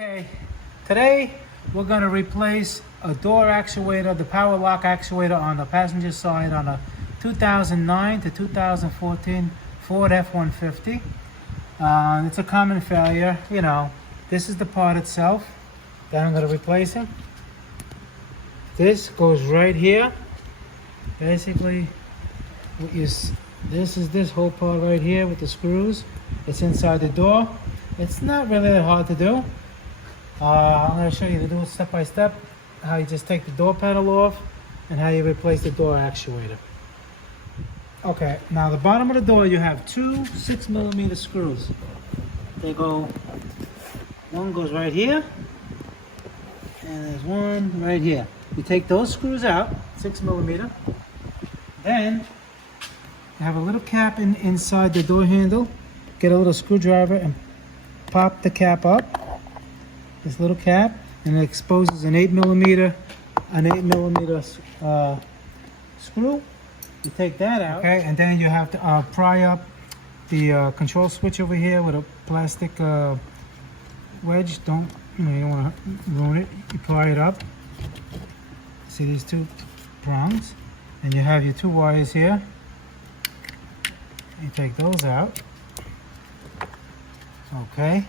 Okay, today we're going to replace a door actuator, the power lock actuator on the passenger side on a 2009 to 2014 Ford F150. It's a common failure, you know. This is the part itself that I'm going to replace it. This goes right here. Basically, this is this whole part right here with the screws. It's inside the door. It's not really that hard to do. I'm going to show you to do it step by step, how you just take the door panel off and how you replace the door actuator. Okay, now the bottom of the door you have two 6mm screws. They go, one goes right here and there's one right here. You take those screws out, 6mm. Then you have a little cap inside the door handle. Get a little screwdriver and pop the cap up. This little cap, and it exposes an 8mm screw. You take that out, okay, and then you have to pry up the control switch over here with a plastic wedge. You don't want to ruin it. You pry it up. See these two prongs, and you have your two wires here. You take those out. Okay,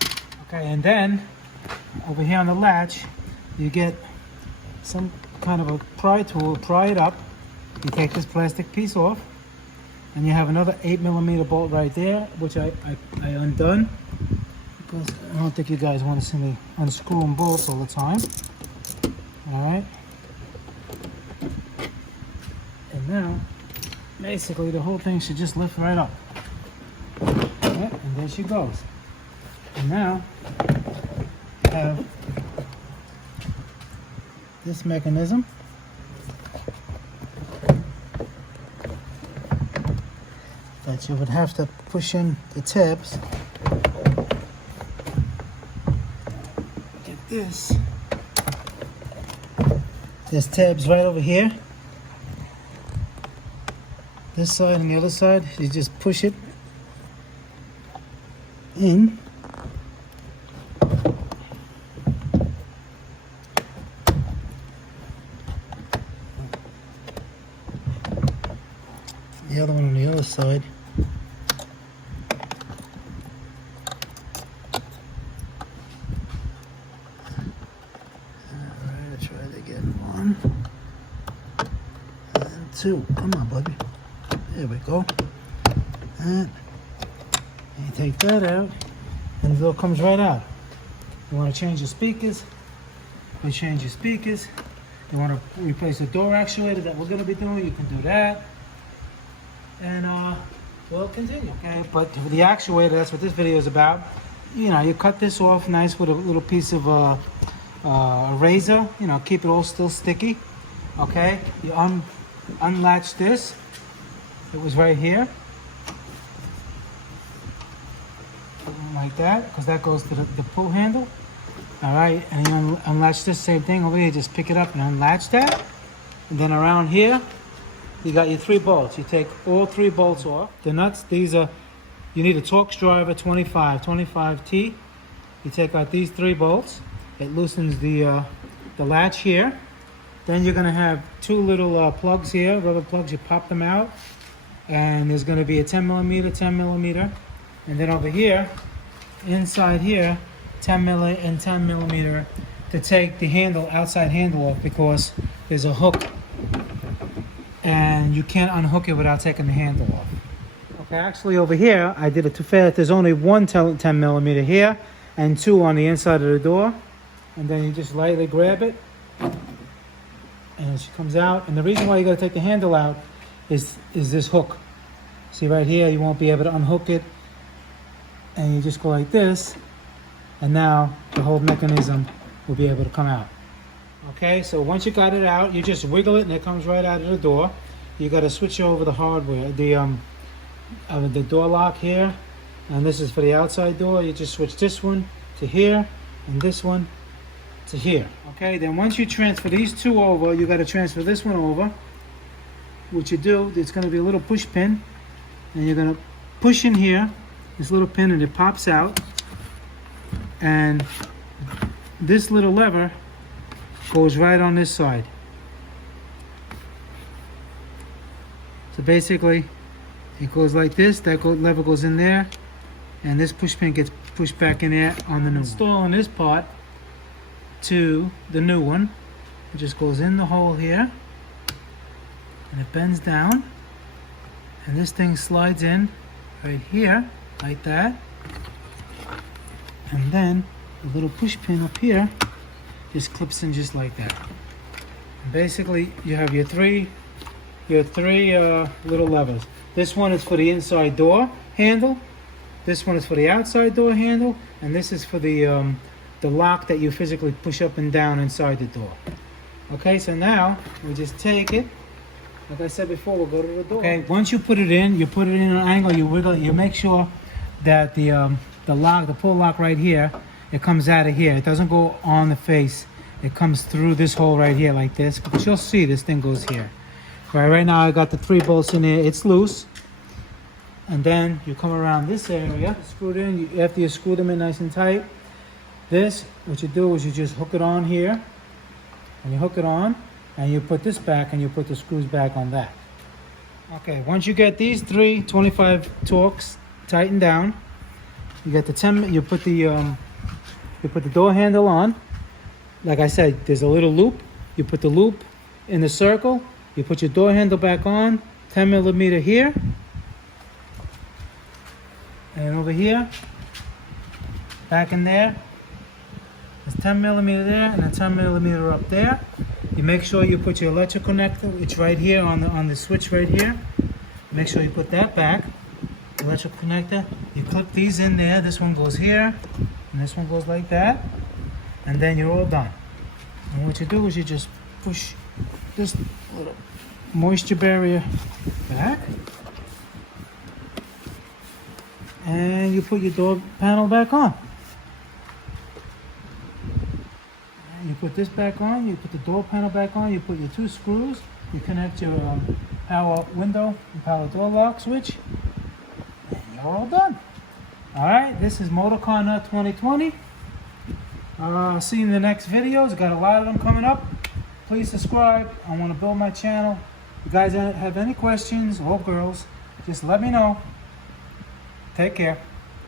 and then over here on the latch, you get some kind of a pry tool, pry it up. You take this plastic piece off, and you have another 8mm bolt right there, which I undone because I don't think you guys want to see me unscrewing bolts all the time. All right, and now basically the whole thing should just lift right up. Yeah, and there she goes. And now have this mechanism that you would have to push in the tabs. Get this. There's tabs right over here. This side and the other side, you just push it in. The other one on the other side. Alright, I'll try to get one and two. Come on, buddy. There we go. And you take that out, and the door comes right out. You want to change your speakers? You change your speakers. You want to replace the door actuator that we're going to be doing? You can do that. And we'll continue, okay? But for the actuator, that's what this video is about. You know, you cut this off nice with a little piece of a razor. You know, keep it all still sticky, okay? You unlatch this. It was right here, like that, because that goes to the pull handle. All right, and you unlatch this, same thing over here. Just pick it up and unlatch that, and then around here. You got your 3 bolts. You take all 3 bolts off. The nuts, these are, you need a Torx driver 25T. You take out these 3 bolts. It loosens the latch here. Then you're gonna have 2 little plugs here, rubber plugs. You pop them out, and there's gonna be a 10mm, and then over here, inside here, 10mm to take the handle, outside handle off, because there's a hook. And you can't unhook it without taking the handle off. Okay, actually over here, I did it too fast. There's only one 10mm here and 2 on the inside of the door. And then you just lightly grab it and she comes out. And the reason why you gotta take the handle out is this hook. See right here, you won't be able to unhook it. And you just go like this. And now the whole mechanism will be able to come out. Okay, so once you got it out, you just wiggle it and it comes right out of the door. You got to switch over the hardware, the door lock here, and this is for the outside door. You just switch this one to here and this one to here. Okay, then once you transfer these 2 over, you got to transfer this one over. What you do, it's going to be a little push pin, and you're going to push in here, this little pin, and it pops out. And this little lever goes right on this side. So basically, it goes like this. That lever goes in there, and this push pin gets pushed back in there on the new one. Installing this part to the new one, it just goes in the hole here, and it bends down, and this thing slides in right here, like that, and then the little push pin up here just clips in just like that. And basically, you have your three little levers. This one is for the inside door handle. This one is for the outside door handle, and this is for the lock that you physically push up and down inside the door. Okay, so now we just take it. Like I said before, we'll go to the door. Okay, once you put it in, you put it in an angle, you wiggle it, you make sure that the lock, the pull lock right here, it comes out of here. It doesn't go on the face. It comes through this hole right here like this, because you'll see this thing goes here. Right now I got the 3 bolts in here. It's loose. And then you come around this area, screw it in. After you screw them in nice and tight, what you do is you just hook it on here, and you hook it on, and you put this back, and you put the screws back on that. Okay, once you get these 3 25 torques tightened down, you get the 10. You put the door handle on. Like I said, there's a little loop. You put the loop in the circle. You put your door handle back on. 10 millimeter here. And over here, back in there, there's 10 millimeter there and a 10 millimeter up there. You make sure you put your electrical connector. It's right here on the switch right here. Make sure you put that back. Electrical connector. You clip these in there. This one goes here, and this one goes like that, and then you're all done. And what you do is you just push this little moisture barrier back, and you put your door panel back on. And you put this back on, you put the door panel back on, you put your 2 screws, you connect your power window and power door lock switch, and you're all done. Alright, this is Motorcar Nut 2020. See you in the next videos. Got a lot of them coming up. Please subscribe. I want to build my channel. If you guys have any questions, or girls, just let me know. Take care.